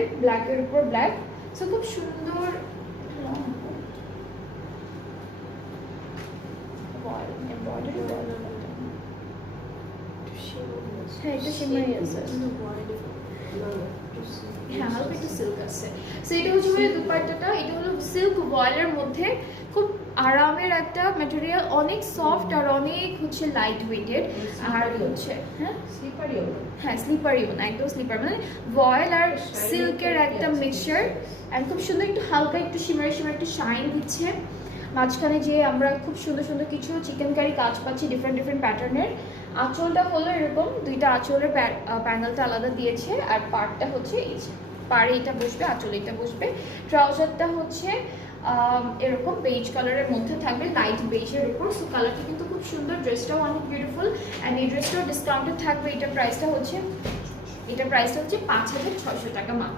থাকবে, ব্ল্যাকের উপর ব্ল্যাক। সো খুব সুন্দর এমব্রয়ডারি। হ্যাঁ এটা শিমারি আছে, হ্যাঁ হালকা একটু সিল্ক আছে। সো এটা হচ্ছে মানে দুপাট্টাটা, এটা হলো সিল্ক ভয়েলের মধ্যে, খুব আরামের একটা ম্যাটেরিয়াল, অনেক সফট আর অনেক হচ্ছে লাইট ওয়েটেড। আর হচ্ছে হ্যাঁ স্লিপারিও, হ্যাঁ স্লিপারিও না, একদম স্লিপার, মানে ভয়েল আর সিল্কের একটা মিক্সচার। আর খুব সুন্দর একটু হালকা একটু শিমারি শিমারি একটু শাইন দিচ্ছে। মাঝখানে যে আমরা খুব সুন্দর সুন্দর কিছু চিকেন কারি কাজ পাচ্ছি ডিফারেন্ট ডিফারেন্ট প্যাটার্নের। আঁচলটা হলো এরকম, দুইটা আঁচলের প্যানেলটা আলাদা দিয়েছে, আর পাড়টা হচ্ছে এই যে পাড়ে এটা বসবে, আঁচলে এটা বসবে। ট্রাউজারটা হচ্ছে এরকম বেজ কালারের মধ্যে থাকবে, লাইট বেজের উপর। সো কালারটা কিন্তু খুব সুন্দর, ড্রেসটাও অনেক বিউটিফুল। অ্যান্ড এই ড্রেসটাও ডিসকাউন্টেড থাকবে। এটার প্রাইসটা হচ্ছে 5,600 টাকা মাত্র।